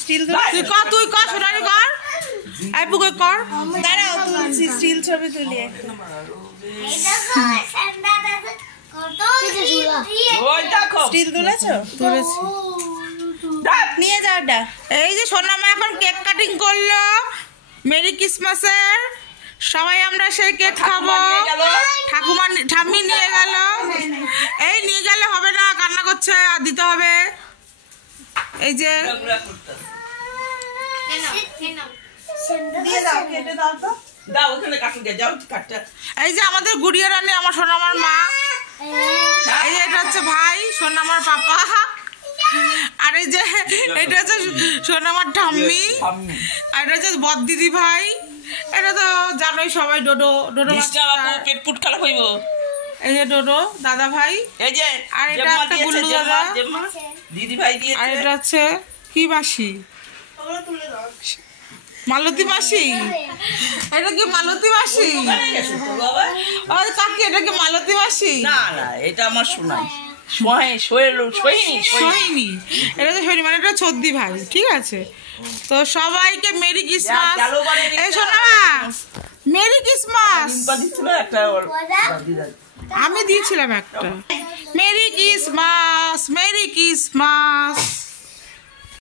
Still তুই কর সোনালি কর আইপু কর দাঁড়াও তুলছি স্টিল ছবি তুলি স্টিল তুলেছো নিয়ে যাওটা। এই যে সোনামা এখন কেক কাটিং করলো মেরি ক্রিসমাসের। সবাই আমরা সেই কেক খাবো। ঠাকুমা ঠাম্মি নিয়ে গেল। এই নিয়ে গেলে হবে না, কান্না করছে, আর দিতে হবে। এই যে এই যে আমাদের গুড়িয়া রানী, আমার সোনামার মা। এই যে এটা হচ্ছে ভাই, সোনামার পাপা। আর এই যে এটা হচ্ছে সোনামার ঠাম্মি। আর এটা হচ্ছে বদ দিদি ভাই। এটা তো জানোই সবাই, ডোডো পেট পুট খারাপ হইব। এই যে ডোডো দাদা ভাই। এই যে আর এটা একটা গুল্লু দাদা দিদি ভাই দিয়ে। আর এটা হচ্ছে কি মাসি, মালতী মাসি। এটা কি মালতী মাসি? কাকি এটা কি মালতী মাসি? না না, এটা আমার শোনাই সোহিনী। এটা তো সোহিনী, মানে এটা ছদ্দি ভাই। ঠিক আছে, তো সবাইকে মেরি ক্রিসমাস। এই শোনা মেরি ক্রিসমাস। আমি দিয়েছিলাম একটা। Merry Christmas, merry Christmas.